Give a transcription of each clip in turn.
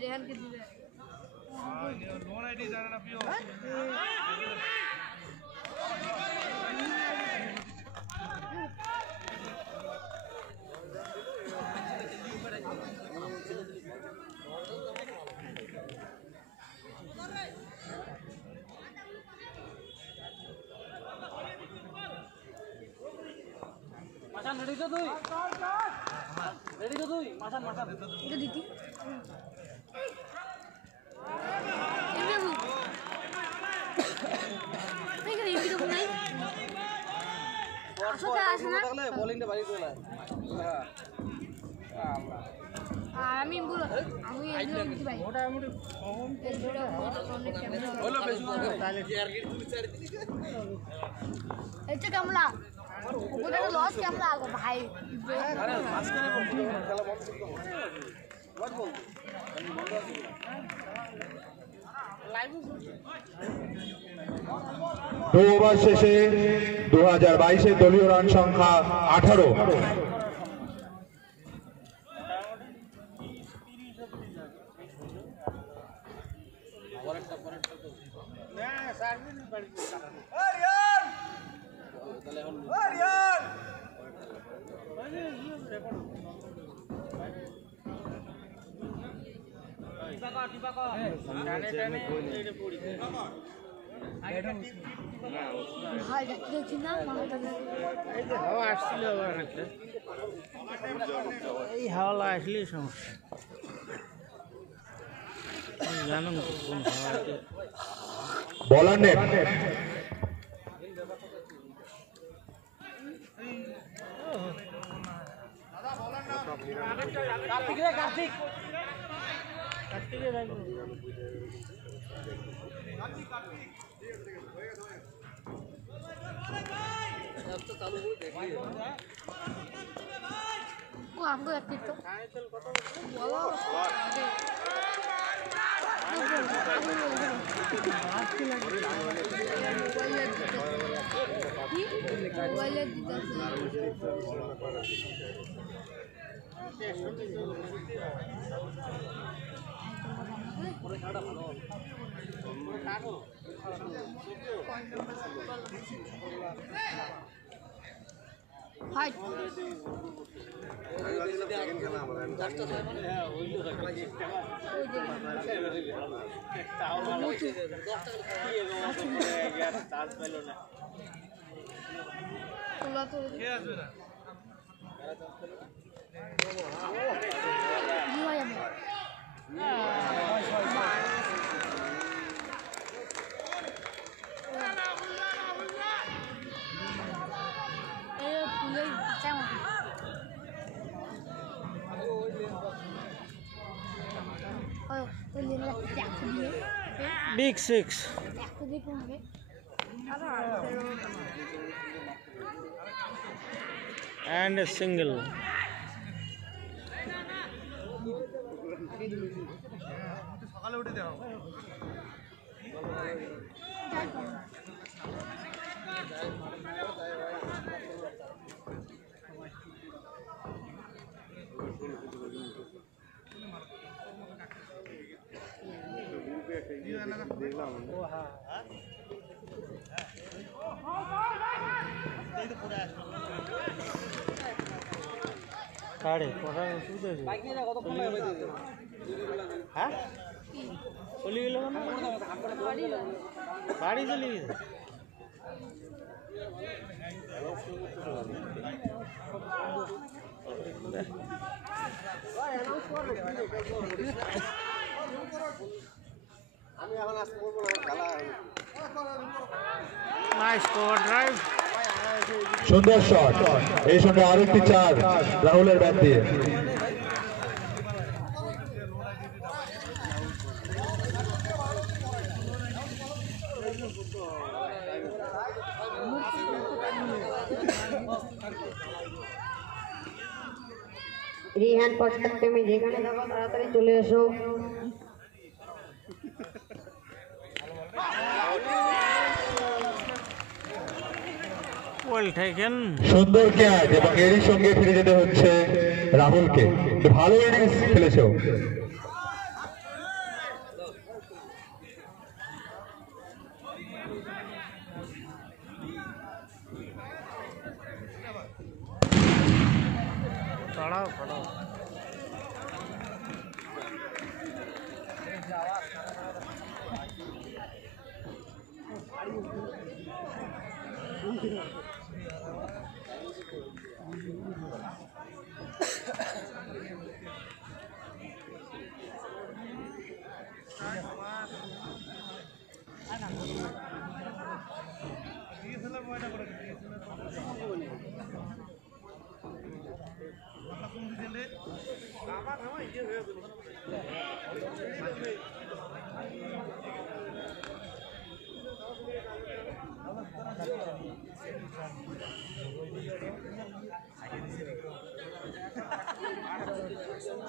रेहान के दिले loan ID जाना ना पियो মাসান রেডি তো তুই মাসান এটা দিতি এমনি আমি দেখি এমনি তো নাই আসলে আসে না তাহলে বোলিংটা বাড়ি তোলা হ্যাঁ আল্লাহ আমি বল আমি এগুলো দিতে ভাই মোটামুটি হলো বেশি তাহলে এটা কামলা ওটা লস কামলা আগো ভাই আরে মাঝখানে খেলা বন্ধ করতে হোয়াট বল दो ओवर शेषे 2022 दलीय रान संख्या 18 ভাই দেখছি না এই যে হাওয়া আসছিল আবার একটা এই হাওয়া আসলে সমস্যা জানো কোন হাওয়া আছে बॉलर ने কার্তিক রে কার্তিক কার্তিকের রাখবো ও আমগো একটু তো মোবাইলে হাই তোলা তো কে আসবে না জুয়া যাবে এই ফুলে চাও ওই ফুলে না চাক দিয়ে बिग 6 চাক দিয়ে কোনবে and a single সকালে উঠে দাও সাড়ে কটা ওষুধ আছে বাইক নিয়ে কতক্ষণ লাগবে হ্যাঁ চলে গেল বাড়ি চলে গেছে আমি এখন আসতে বলবো না খেলা নাইস কভার ড্রাইভ सुंदर शॉट এই সঙ্গে আরেকটি চার রাহুলের ব্যাট দিয়ে রিহান পশ্চাৎ প্রেমী যেখানে যাবো তাড়াতাড়ি চলে এসো well taken. সুন্দর ক্যাচ এবং এরই সঙ্গে ফিরে যেতে হচ্ছে রাহুলকে। ভালো ইনিংস খেলেছো। Padao, padao.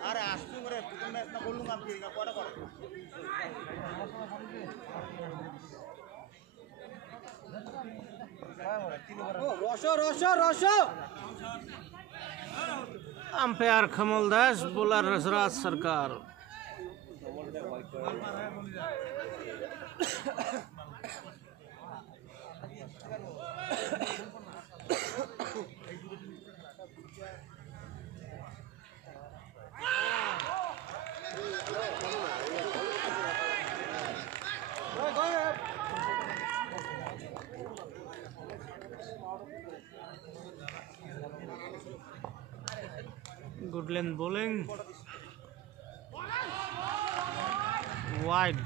আরে আসতে করে ম্যাচ না বললুম আমি কটা করে রস Umpire Kamal Das, bowler Rasraj Sarkar. Good length bowling. Wide.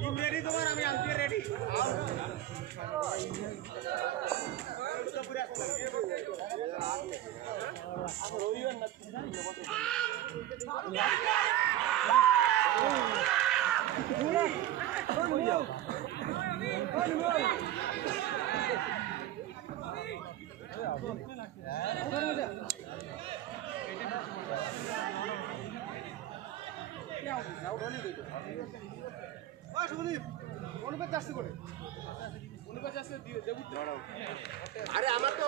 Team ready তোমার আমি আম্পায়ার রেডি আরে আমার তো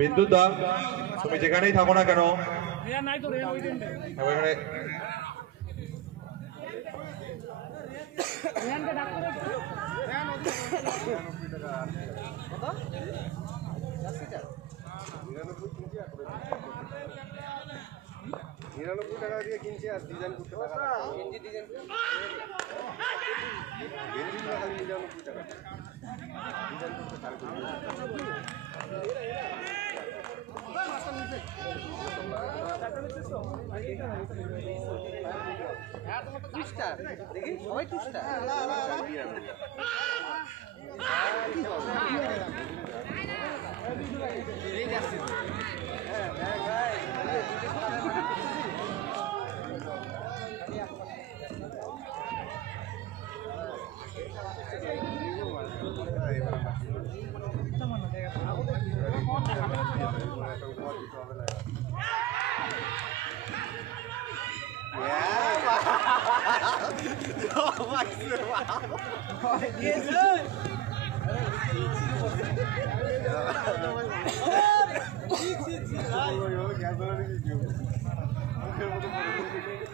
বিদ্যুৎ দা, তুমি যেখানেই থাকো না কেন এখানে টাকা দিয়ে কিনছি আর ডিজাইন করতে টাকা গেঞ্জি ডিজাইন গেঞ্জি টাকা 99 টাকা ডিজাইন করতে দেখি সবাই টুস্টার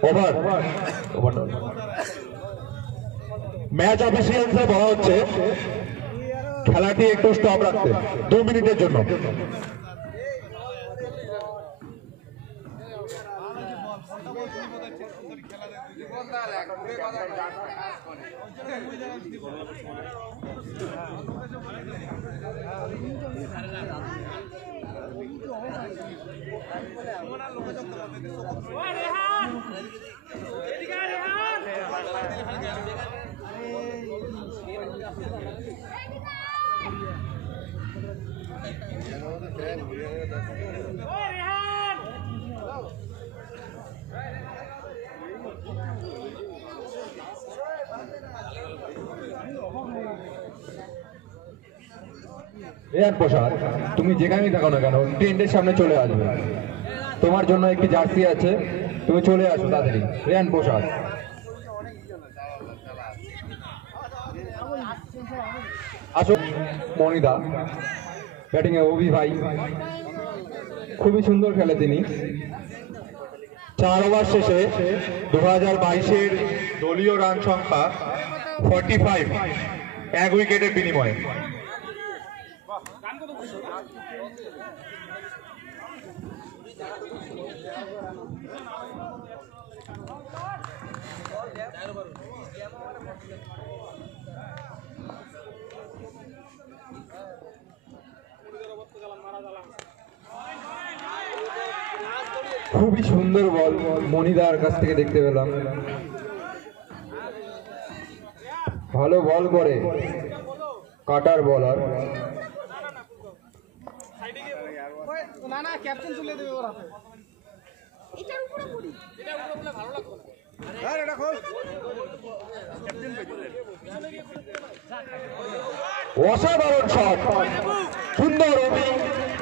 ওভার ম্যাচ অফিসিয়ালসে বলা হচ্ছে খেলাটি একটু স্টপ রাখতে 2 মিনিটের জন্য। রেহান প্রসাদ, তুমি যেখানেই থাকো না কেন টেন্টের সামনে চলে আসবে। তোমার জন্য একটি জার্সি আছে, তুমি চলে আসো তাড়াতাড়ি। রেহান প্রসাদ। আসো মনিদা। ব্যাটিং এ অভি ভাই খুবই সুন্দর খেলে তিনি। 4 ওভার শেষে 2022-এর দলীয় রান সংখ্যা 45, 1 উইকেটের বিনিময়ে। খুবই সুন্দর বল মনিদার কাছ থেকে দেখতে পেলাম। ভালো বল করে কাটার বলার। না না ক্যাপ্টেন তুলে দেবে ওর হাতে। এটার উপরে পড়ি। এটার উপরে বলে ভালো লাগবে না। আরে এটা খোল। ক্যাপ্টেন অসাধারণ শট, সুন্দর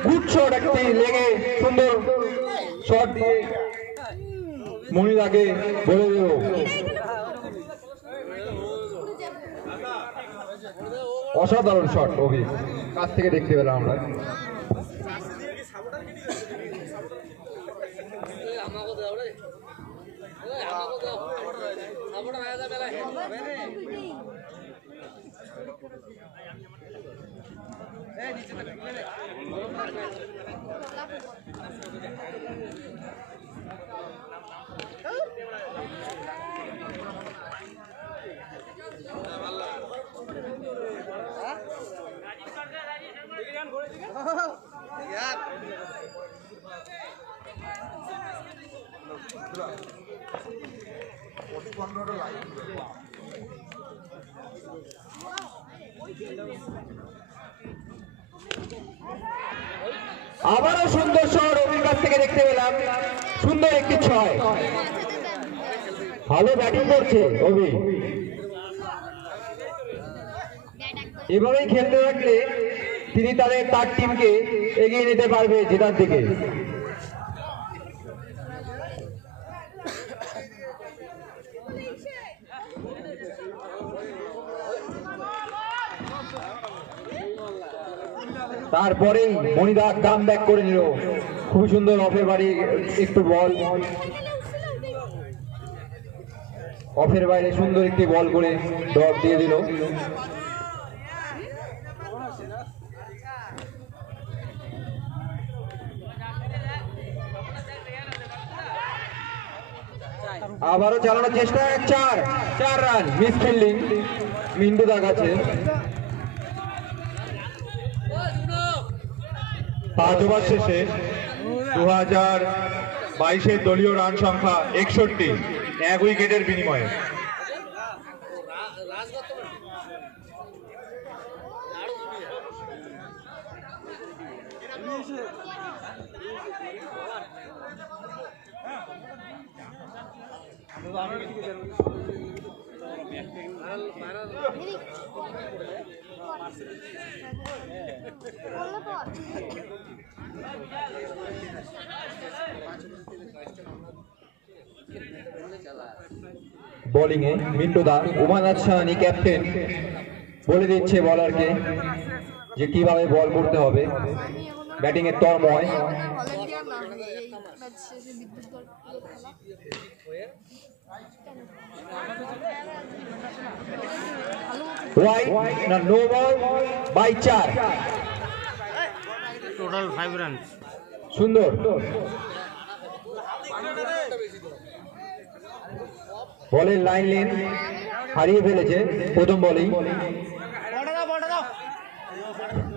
গুড শট, একটি লেগে সুন্দর শট দিয়ে মনিদাকে বলে দেব। অসাধারণ শট অভি কাছ থেকে দেখতে পেলাম আমরা। আবারও সুন্দর শট অভির কাছ থেকে দেখতে পেলাম। সুন্দর একটি 6। ভালো ব্যাটিং করছে অভি। এভাবেই খেলতে থাকলে তিনি তার টিমকে এগিয়ে নিতে পারবে জেতার দিকে। তারপরেই মনিদা কাম ব্যাক করে নিল। খুব সুন্দর অফের বাড়ি একটু বল, অফের বাইরে সুন্দর একটি বল করে ড্রপ দিয়ে দিল। আবারও চালানোর চেষ্টা, 4 রান, মিস ফিল্ডিং মিন্টুদার কাছে। 5 ওভার শেষে 2022-এর দলীয় রান সংখ্যা 61, 1 উইকেটের বিনিময়ে। বোলিং এ মিন্টুদা, উমানাথ সাহানি ক্যাপ্টেন বলে দিচ্ছে বলারকে যে কিভাবে বল করতে হবে। ব্যাটিং এর তন্ময়, রাইট না no ball bye 4, total 5 run. সুন্দর বলের লাইন লেন হারিয়ে ফেলেছে প্রথম বলেই।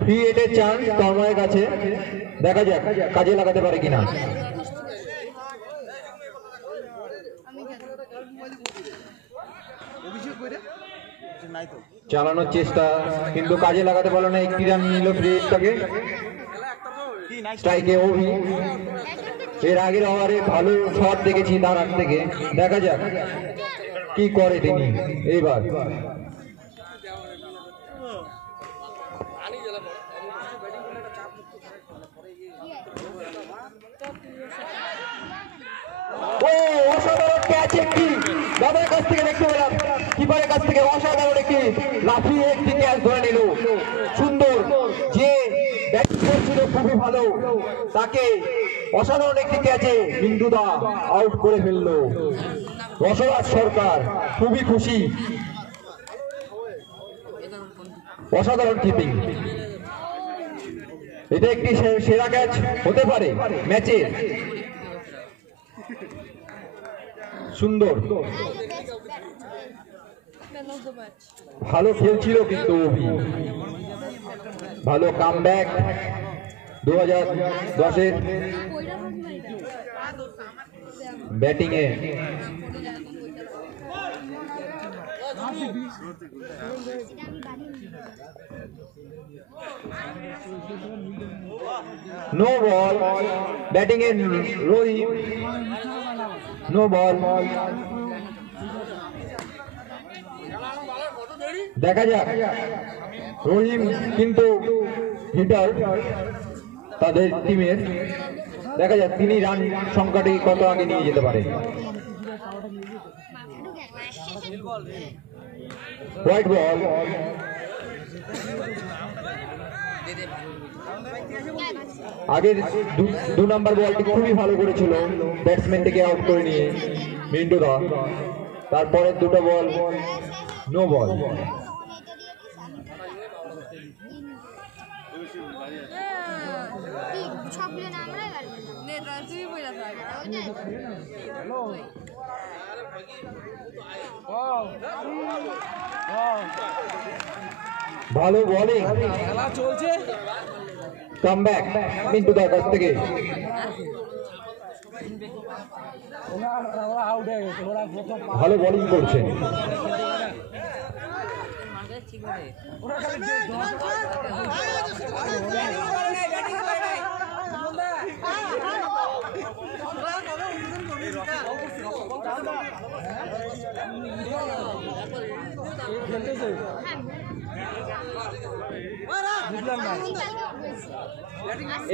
ফ্রি হিটের চান্স তন্ময়ের কাছে, দেখা যাক কাজে লাগাতে পারে কিনা। চালানোর চেষ্টা কিন্তু কাজে লাগাতে পারলো না, একটি রান নিল ফ্রি হিটটাকে। স্ট্রাইকে অভি, এর আগের ওভারে ভালো শট দেখেছি তার হাত থেকে, দেখা যাক কি করে তিনি এইবার। ও অসাধারণ ক্যাচ একটি দাদার কাছ থেকে দেখতে পেলাম, কিপারের কাছ থেকে অসাধারণ একটি লাফিয়ে একটি ক্যাচ ধরে নিল। সুন্দর, যে ব্যাটিং করছিল খুবই ভালো, তাকে অসাধারণ একটি ক্যাচে বিন্দুদা আউট করে ফেললো। রসরাজ সরকার খুবই খুশি, অসাধারণ কিপিং। এটা একটি সেরা ক্যাচ হতে পারে ম্যাচে। সুন্দর, ভালো খেলছিল কিন্তু অভি, ভালো কামব্যাক 2010-এর ব্যাটিং এ। নো বল, ব্যাটিং এ রহিম, নো বল। দেখা যাক, রহিম কিন্তু হিটার তাদের টিমের, দেখা যাক তিনি রান সংখ্যাটি কত আগে নিয়ে যেতে পারে। হোয়াইট বল, আগের 2 নম্বর বলটি খুবই ভালো করেছিল, ব্যাটসম্যানটিকে আউট করে নিয়ে মিন্টুদা। তারপরে দুটো বল নো বল। ভালো বোলিং, খেলা চলছে, কামব্যাক মিন্টুদার কাছ থেকে। ভালো বোলিং করছে,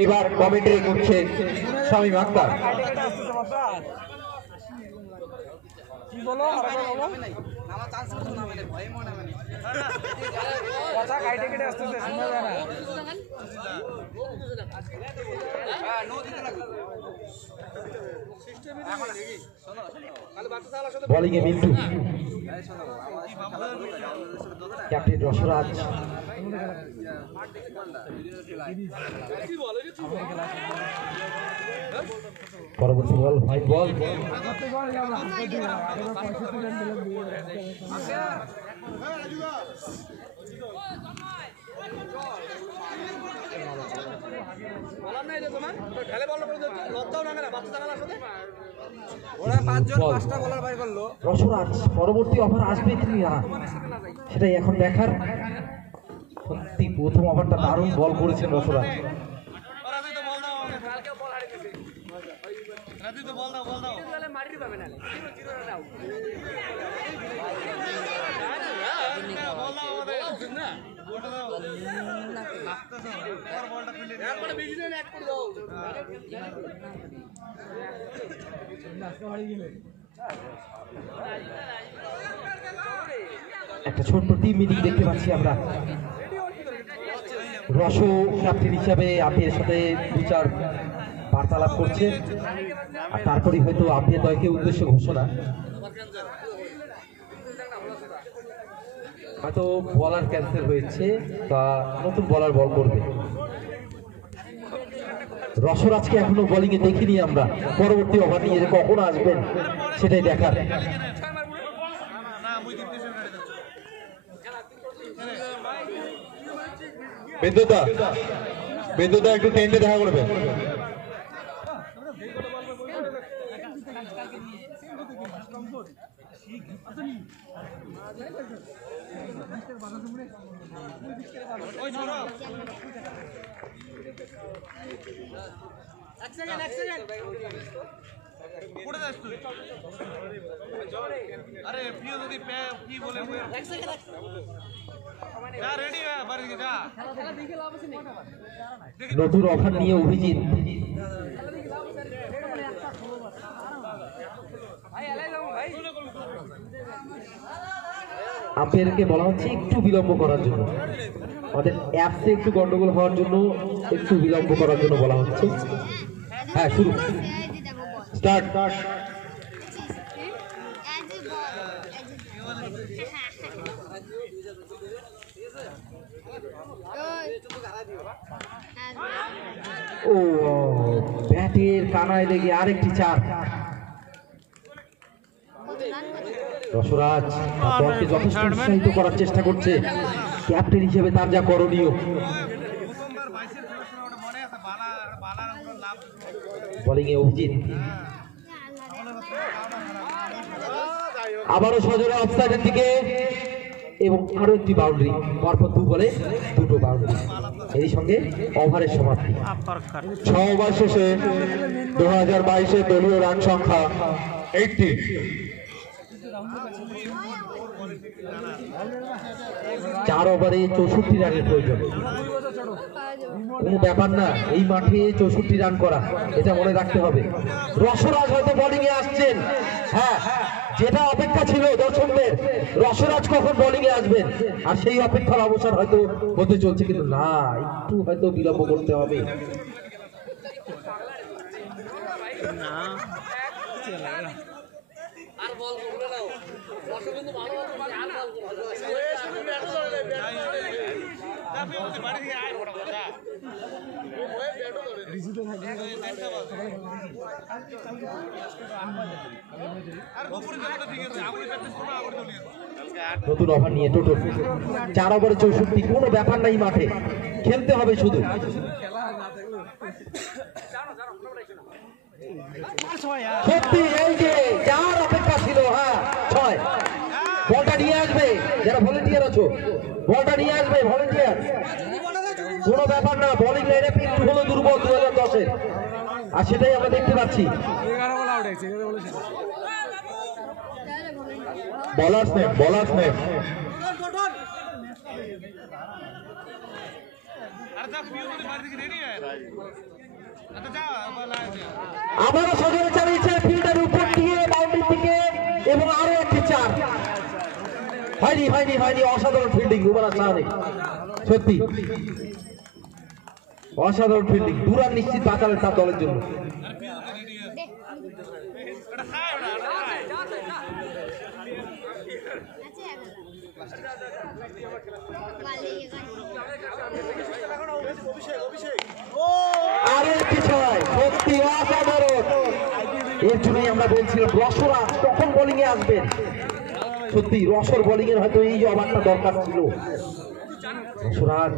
এবার কমেন্ট্রি করছে শামীম আক্তার। বোলিং এ মিন্টু, ক্যাপ্টেন রসরাজ। পরবর্তী বল হোয়াইট বল, রসরাজ পরবর্তী ওভার আসবে কি না সেটাই এখন দেখার। সত্যি প্রথম ওভারটা দারুণ বল করেছেন রসরাজ। একটা ছোট্ট টিম মিটিং দেখতে পাচ্ছি আমরা। রস ক্যাপ্টেন হিসাবে আপির সাথে বিচার বার্তালাপ করছে, আর তারপরে হয়তো আপির দলকে উদ্দেশ্য ঘোষণা। হয়তো বলার ক্যান্সেল হয়েছে বা নতুন বলার বল করবে। রসরাজকে এখনো বোলিং এ দেখিনি আমরা, পরবর্তী ওভার নিয়ে যে কখন আসবেন সেটাই দেখার। বিদ্যুতা বিদ্যুতা একটু টেন্টে দেখা করবে। अरे पियो तो पे की बोले एक सेकंड जा रेडी है बारी जा নতুন অফার নিয়ে অভিজিৎ আম্পায়ারকে বলা হচ্ছে একটু বিলম্ব করার জন্য, আমাদের অ্যাপসে একটু গন্ডগোল হওয়ার জন্য একটু বিলম্ব করার জন্য বলা হচ্ছে। হ্যাঁ শুরু স্টার্ট। ও ব্যাটের কানায় লেগে আরেকটি চার। রসরাজ দলকে যথেষ্ট উৎসাহিত করার চেষ্টা করছে, ক্যাপ্টেন হিসেবে তার যা করণীয়। বোলিং এ অভিজিৎ আবারও সজোরে অফসাইডের দিকে এবং আরো একটি বাউন্ডারি, পরপর 2 বলে 2টো বাউন্ডারি, এরই সঙ্গে ওভারের সমাপ্তি। 6 ওভার শেষে 2022 দলীয় রান সংখ্যা 80। 4 ওভারে 64 রানের প্রয়োজন, কোনো ব্যাপার না এই মাঠে 64 রান করা, এটা মনে রাখতে হবে। রসরাজ হয়তো বোলিং এ আসছেন, হ্যাঁ যেটা অপেক্ষা ছিল দর্শকদের, রসরাজ কখন বোলিং এ আসবেন, আর সেই অপেক্ষার অবসর হয়তো হতে চলছে, কিন্তু না একটু হয়তো বিলম্ব করতে হবে। নতুন ওভার নিয়ে টোটো 4 ওভারে 64, কোনো ব্যাপার নাই মাঠে খেলতে হবে শুধু। সত্যি এই যে যার অপেক্ষা ছিল, হ্যাঁ 6 বলটা নিয়ে আসবে, যারা ভলেন্টিয়ার আছো বলটা নিয়ে আসবে ভলেন্টিয়ার, কোনো ব্যাপার না। বোলিং লাইনে একটু হলো দুর্বল 2010-এর, আর সেটাই আমরা দেখতে পাচ্ছি। বলার স্ন্যাপ আবারও সজোরে চালিয়েছে ফিল্ডের উপর দিয়ে বাউন্ডারির দিকে এবং আরো একটি চার। হয়নি অসাধারণ ফিল্ডিং রুবানা সাহানি, সত্যি অসাধারণ ফিল্ডিং, 2 রান নিশ্চিত বাঁচালেন তার দলের জন্য। আরো একটি 6, সত্যি অসাধারণ। এর জন্যই আমরা বলছিলাম রসরাজ কখন বোলিং এ আসবেন, সত্যি রসর বোলিং এর হয়তো এই ওভারটা দরকার ছিল। রসরাজ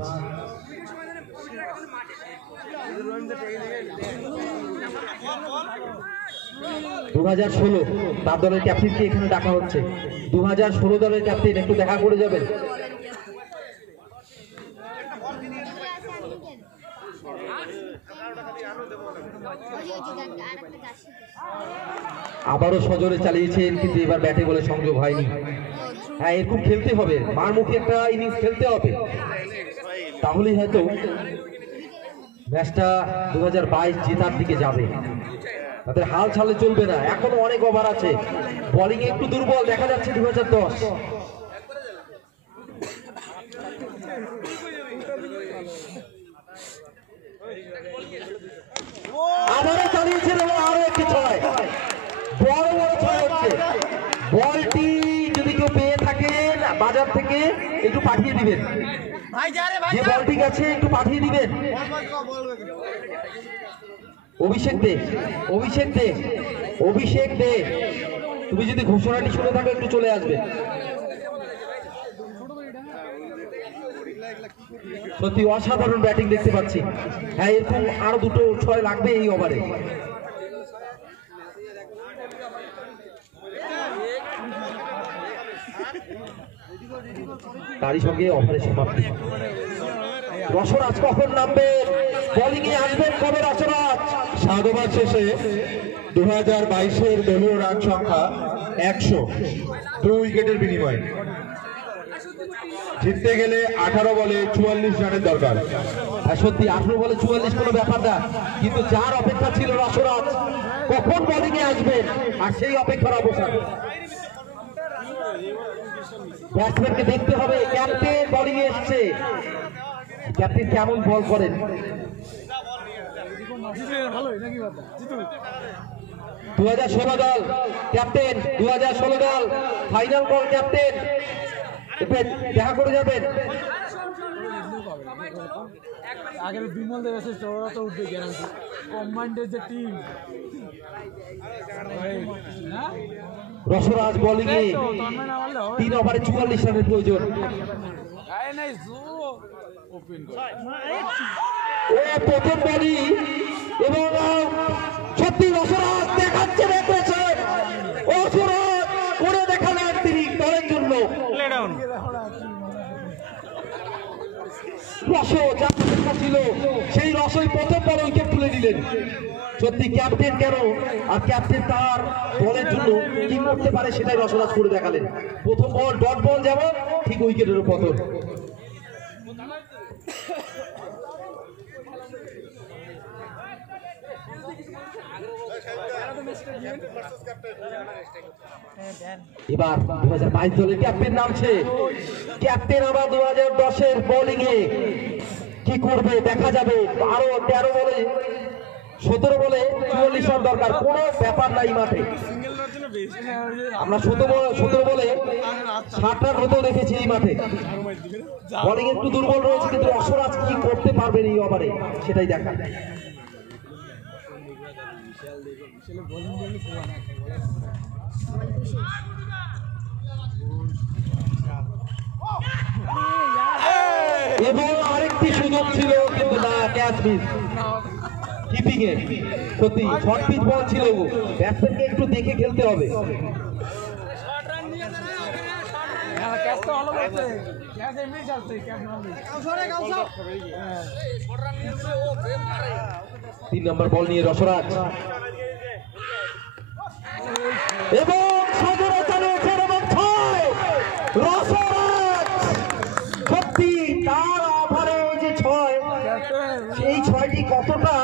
2016 তার দলের ক্যাপ্টেনকে এখানে ডাকা হচ্ছে, 2016 দলের ক্যাপ্টেন একটু দেখা করে যাবেন। আবারও সজোরে চালিয়েছেন, কিন্তু এবার ব্যাটে বলে সংযোগ হয়নি। হ্যাঁ এরকম খেলতে হবে, মার মুখে একটা ইনিংস খেলতে হবে, তাহলেই হয়তো ম্যাচটা 2022 জেতার দিকে যাবে। তাদের হাল ছাড়লে চলবে না, এখনো অনেক ওভার আছে, বোলিং একটু দুর্বল দেখা যাচ্ছে 2010। আবারও চালিয়েছেন এবং আরো একটি 6, বড় 6 হচ্ছে। বলটি যদি কেউ পেয়ে থাকেন বাজার থেকে একটু পাঠিয়ে দিবেন, যে বলটি গেছে একটু পাঠিয়ে দিবেন। অভিষেক দে তুমি যদি ঘোষণাটি শুনে থাকো একটু চলে আসবে। সত্যি অসাধারণ ব্যাটিং দেখতে পাচ্ছি। হ্যাঁ, এরকম আরো দুটো 6 লাগবে এই ওভারে। তারই সঙ্গে ওভারের সমাপ্তি। রসরাজ কখন নামবেন, বোলিং এ আসবেন কবে রসরাজ? 7 ওভার শেষে 2022-এর দলীয় রান সংখ্যা 100, 2 উইকেটের বিনিময়ে। জিততে গেলে 18 বলে 44 রানের দরকার। আর সত্যি 18 বলে 44 কোনো ব্যাপার না, কিন্তু যার অপেক্ষা ছিল রসরাজ কখন বোলিং এ আসবেন, আর সেই অপেক্ষার অবসান। ব্যাটসম্যানকে দেখতে হবে, ক্যাপ্টেন বোলিং এ এসছে, ক্যাপ্টেন কেমন বল করেন। 2016 দল ক্যাপ্টেন, 2016 দল ফাইনাল বল ক্যাপ্টেন, দেখা করে যাবেন। আগের বিমল দেব এসে ওরা তো উঠবে গ্যারান্টি, কম্বাইন্ডের যে টিম। রসরাজ বোলিং এ 3 ওভারে 44 রানের প্রয়োজন। ও প্রথম বলি এবং সত্যি রসরাজ দেখাচ্ছে, রসরাজ করে দেখালেন তিনি দলের জন্য। রস যা ছিল সেই রসই প্রথম বল উইকেট তুলে দিলেন। সত্যি ক্যাপ্টেন কেন, আর ক্যাপ্টেন তার দলের জন্য কি করতে পারে সেটাই রসরাজ করে দেখালেন। প্রথম বল ডট বল যেমন, ঠিক উইকেটেরও পতন। এবার 2022 দলের ক্যাপ্টেন নামছে। ক্যাপ্টেন আবার 2010-এর বোলিং এ কি করবে দেখা যাবে। আরো 13 বলে 17 বলে 44 রান দরকার, কোনো ব্যাপার নাই মাঠে। আমরা 17 বলে 60 রান হতেও দেখেছি এই মাঠে। বোলিং একটু দুর্বল রয়েছে, কিন্তু রসরাজ কি করতে পারবেন এই ওভারে সেটাই দেখা। এবং আরেকটি সুযোগ ছিল, কিন্তু না, ক্যাচ মিস কিপিং এ। সত্যি শর্ট পিচ বল ছিল, ব্যাটসম্যানকে একটু দেখে খেলতে হবে। তিন নম্বর বল নিয়ে রসরাজ এবং সজোরে চালিয়েছেন এবং 6 রসরাজ। সত্যি তার ওভারে যে 6, সেই 6টি কতটা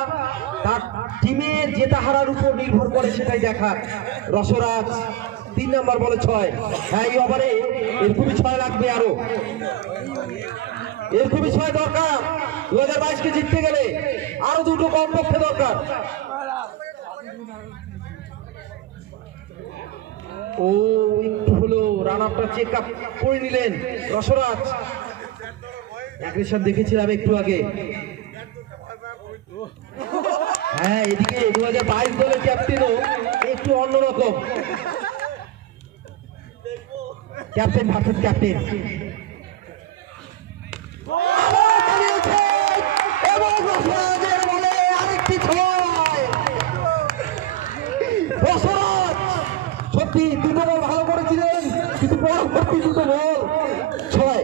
তার টিমের জেতা হারার উপর নির্ভর করে সেটাই দেখার। রসরাজ 3 নম্বর বলে 6। হ্যাঁ, এই ওভারে এরকমই 6 লাগবে, আরো এরকমই 6 দরকার। 2022-কে জিততে গেলে আরো দুটো কমপক্ষে দরকার। ও একটু হলো রান আপটা চেক আপ করে নিলেন রসরাজ। অ্যাগ্রেশন দেখেছিলাম একটু আগে। হ্যাঁ, এদিকে 2022 দলের ক্যাপ্টেনও একটু অন্যরকম। ক্যাপ্টেন ভার্সেস ক্যাপ্টেন, এবং রসরাজের বলে আরেকটি 6। রসরাজ সত্যি দুটো বল ভালো করেছিলেন, কিন্তু পরবর্তী দুটো বল 6।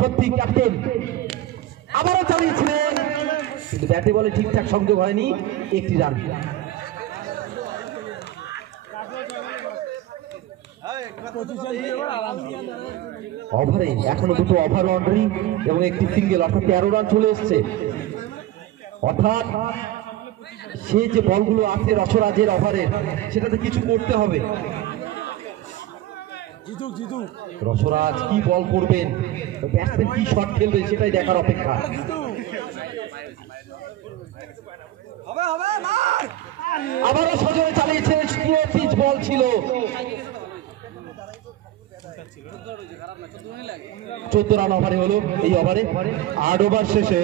সত্যি ক্যাপ্টেন আবারও চালিয়েছিলেন, কিন্তু ব্যাটে বলে ঠিকঠাক সংযোগ হয়নি, 1টি রান। ওভারে এখনো দুটো ওভার বাউন্ডারি এবং একটি সিঙ্গেল, অর্থাৎ 13 রান চলে এসছে। অর্থাৎ সে যে বলগুলো আছে রসরাজের ওভারের, সেটাতে কিছু করতে হবে। রসরাজ কি বল করবেন, ব্যাটসম্যান কি শট খেলবেন সেটাই দেখার অপেক্ষা। আবারও সজোরে চালিয়েছে, স্লো পিচ বল ছিল। 14 রান ওভারে হলো এই ওভারে। 8 ওভার শেষে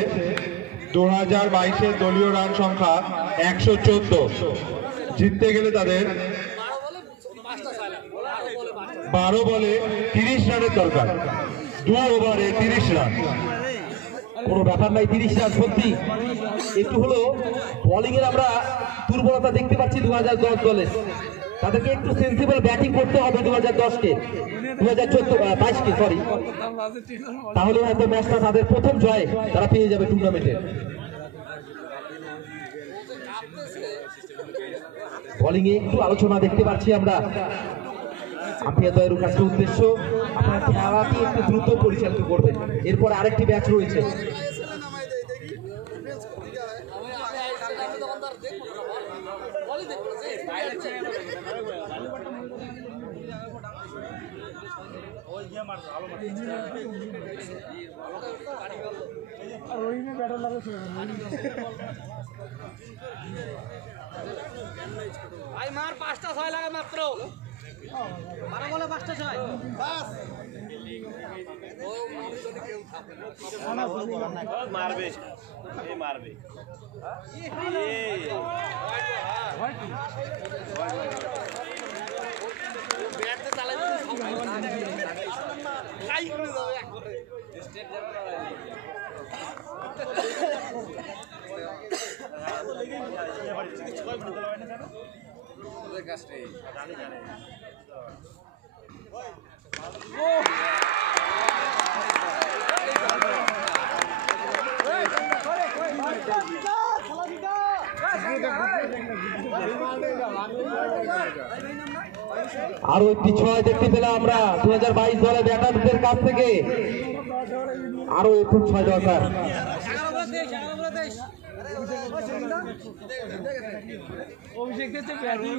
2022-এর দলীয় রান সংখ্যা 114। জিততে গেলে তাদের 12 বলে 30 রানের দরকার, 2 ওভারে 30 রান। কোনো ব্যাপার নাই, 30 রান। সত্যি একটু হলো বোলিং এর আমরা দুর্বলতা দেখতে পাচ্ছি 2010 দলে। তাদেরকে একটু সেন্সিবল ব্যাটিং করতে হবে 2010কে, 2022কে সরি, তাহলে হয়তো ম্যাচটা তাদের প্রথম জয় তারা পেয়ে যাবে টুর্নামেন্টে। বোলিং এ একটু আলোচনা দেখতে পাচ্ছি আমরা। আম্পায়ারদের কাছে উদ্দেশ্য আপনারা খেলাটি একটু দ্রুত পরিচালিত করবেন, এরপরে আরেকটি ম্যাচ রয়েছে। ভাই মার 5টা 6 লাগে মাত্র, 12 বলে 5টা 6 বাস। মারবে, এই মারবে, এই ব্যাটটা চালাইতে সব কাই করে যাবে একবারে স্টেট যাবে না। আরো একটি 6 দেখতে পেলাম আমরা 2022 দলের ব্যাটারদের কাছ থেকে। আরো একটু 6 দরকার। অভিষেক দিচ্ছে ব্যাটিং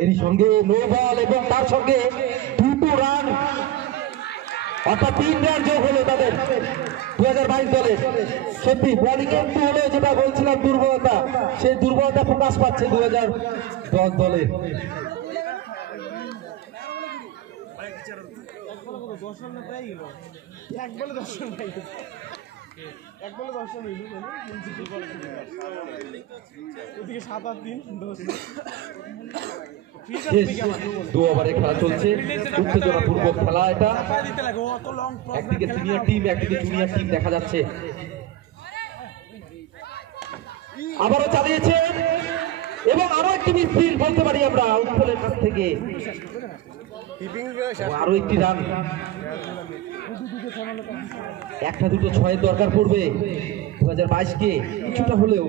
এরই সঙ্গে নো বল এবং তার সঙ্গে 2 রান, অর্থাৎ 3 রান যোগ হলো তাদের 2022 দলে। সত্যি বোলিং একটু হলে যেটা বলছিলাম দুর্বলতা, সেই দুর্বলতা প্রকাশ পাচ্ছে 2010 দলে। শেষ 2 ওভারে খেলা চলছে, উত্তেজনাপূর্বক খেলা এটা। একদিকে সিনিয়র টিম, একদিকে জুনিয়র টিম দেখা যাচ্ছে। আবারও চালিয়েছে এবং আরো একটি মিসফিল্ড বলতে পারি আমরা উৎপলের কাছ থেকে। আরো একটি রান, 1-2 6 দরকার পড়বে 2022কে কিছুটা হলেও।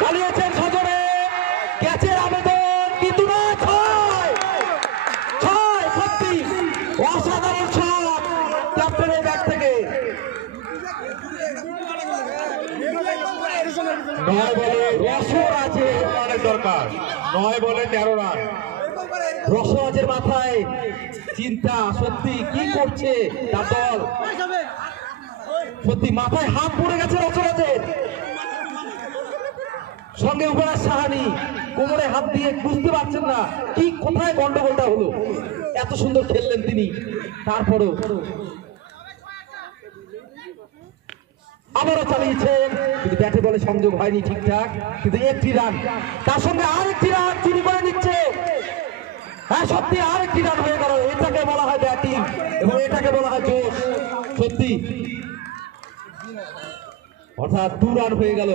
চালিয়েছেন সজনে, ক্যাচের আবেদন কিন্তু না, 6 সত্যি অসাধারণ শট ক্যাপ্টেনের ব্যাট থেকে। 9 বলে রসরাজের রানের দরকার, 9 বলে 13 রান। রসরাজের মাথায় চিন্তা, সত্যি কি করছে তার দল, সত্যি মাথায় হাত পড়ে গেছে রসরাজের। সঙ্গে উপরাজ সাহানি কোমরে হাত দিয়ে বুঝতে পারছেন না কি কোথায় গন্ডগোলটা হলো। এত সুন্দর খেললেন তিনি, তারপরেও আবারও চালিয়েছেন কিন্তু ব্যাটে বলে সংযোগ হয়নি ঠিকঠাক। কিন্তু একটি রান, তার সঙ্গে আরেকটি রান চুরি করে নিচ্ছে। হ্যাঁ সত্যি আরেকটি রান হয়ে গেল। এটাকে বলা হয় ব্যাটিং এবং এটাকে বলা হয় জোশ। সত্যি অর্থাৎ 2 রান হয়ে গেল।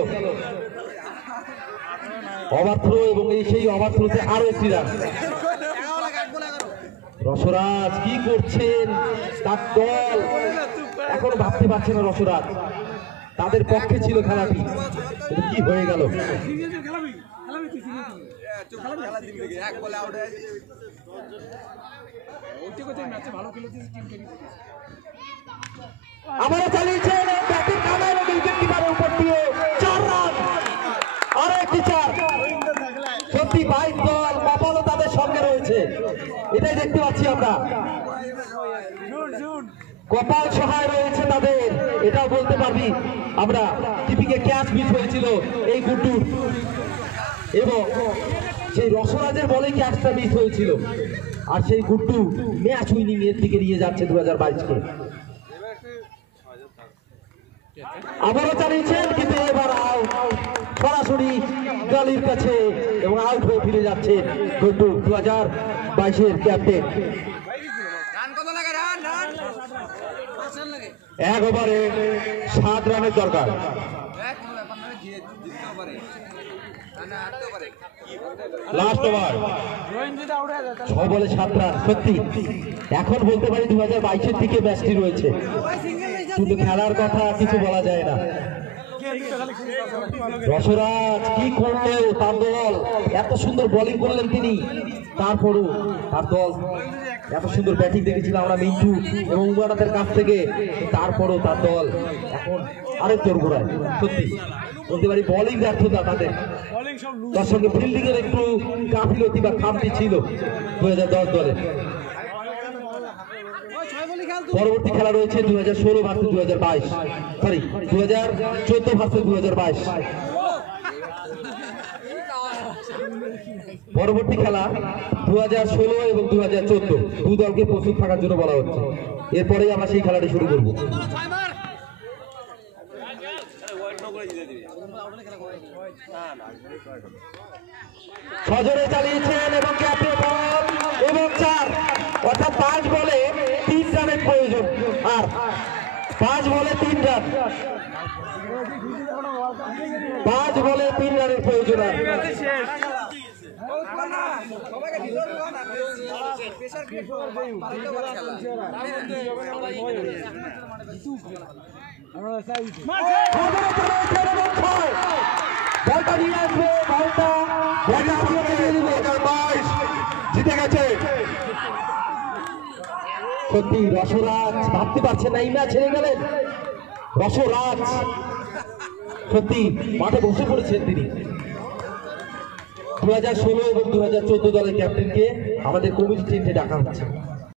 ওভার থ্রো এবং এই সেই ওভার থ্রোতে আরো একটি রান। রসরাজ কি করছেন, তার দল এখনো ভাবতে পারছে না রসরাজ। তাদের পক্ষে ছিল খেলাটি, কিন্তু কি হয়ে গেল। আবারও চালিয়েছেন ব্যাটিং কামায় উইকেট কিপারের উপর দিয়ে 4 রান, আরো একটি 4। সত্যি 22 দল কপালও তাদের সঙ্গে রয়েছে, এটাই দেখতে পাচ্ছি আমরা। কপাল সহায় রয়েছে তাদের, এটাও বলতে পারবি আমরা। টিপিকে ক্যাচ মিস হয়েছিল এই গুড্ডুর, এবং সেই রসরাজের বলে ক্যাচটা মিস হয়েছিল, আর সেই গুড্ডু ম্যাচ উইনিং এর দিকে নিয়ে যাচ্ছে 2022-কে। আবারও চালিয়েছেন, কিন্তু এবার আউট সরাসরি গলির কাছে, এবং আউট হয়ে ফিরে যাচ্ছে গুড্ডু, 2022-এর ক্যাপ্টেন। 1 ওভারে 7 রানের দরকার। লাস্ট ওভার, 6 বলে 7 রান। সত্যি এখন বলতে পারি 2022-এর দিকে ম্যাচটি রয়েছে, কিন্তু খেলার কথা কিছু বলা যায় না। রসরাজ কি করলো, তার দল এত সুন্দর বোলিং করলেন তিনি, তারপরও তার দল এত সুন্দর ব্যাটিং দেখেছিলাম আমরা মিন্টু এবং উমানাথের কাছ থেকে, তারপরও তার দল এখন আরেক তোড়গোড়ায়। সত্যি বলতে পারি বোলিং ব্যর্থতা তাদের, তার সঙ্গে ফিল্ডিং এর একটু গাফিলতি বা খামতি ছিল 2010 দলে। পরবর্তী খেলা রয়েছে 2016 ভার্সেস 2022, সরি 2014 ভার্সেস 2022। পরবর্তী খেলা 2016 এবং 2014, দু দলকে প্রস্তুত থাকার জন্য বলা হচ্ছে। এরপরেই আমরা সেই খেলাটি শুরু করব। সজোরে চালিয়েছেন এবং ক্যাপে বল এবং 4, অর্থাৎ 5 বলে 3 রানের প্রয়োজন, আর 5 বলে 3 রান, 5 বলে 3 রানের প্রয়োজন। জিতে গেছে। সত্যি রসরাজ ভাবতে পারছেন না এই ম্যাচ হেরে গেলেন। রসরাজ সত্যি মাঠে বসে পড়েছেন তিনি। 2016 এবং 2014 দলের ক্যাপ্টেনকে আমাদের কমিটি টেন্টে ডাকা হচ্ছে।